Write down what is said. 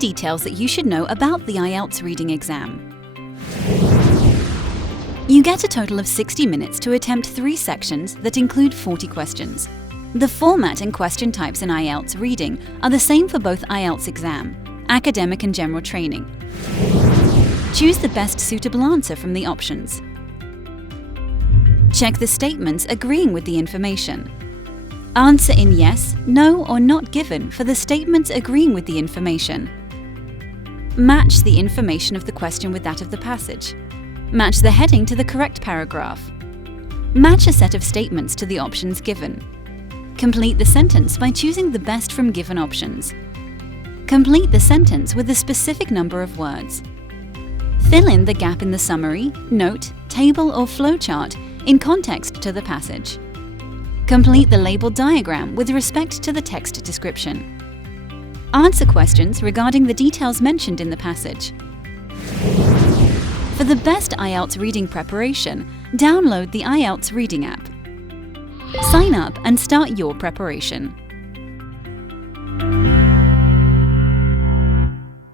details that you should know about the IELTS reading exam. You get a total of 60 minutes to attempt 3 sections that include 40 questions. The format and question types in IELTS reading are the same for both IELTS exam, academic and general training. Choose the best suitable answer from the options. Check the statements agreeing with the information. Answer in yes, no, or not given for the statements agreeing with the information. Match the information of the question with that of the passage. Match the heading to the correct paragraph. Match a set of statements to the options given. Complete the sentence by choosing the best from given options. Complete the sentence with a specific number of words. Fill in the gap in the summary, note, table, or flowchart in context to the passage. Complete the labeled diagram with respect to the text description. Answer questions regarding the details mentioned in the passage. For the best IELTS reading preparation, download the IELTS Reading App. Sign up and start your preparation.